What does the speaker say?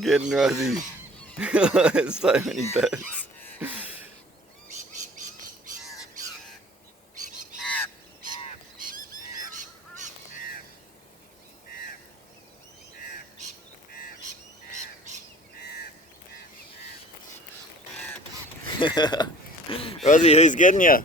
Getting Rosie. So many birds. Rosie, who's getting you?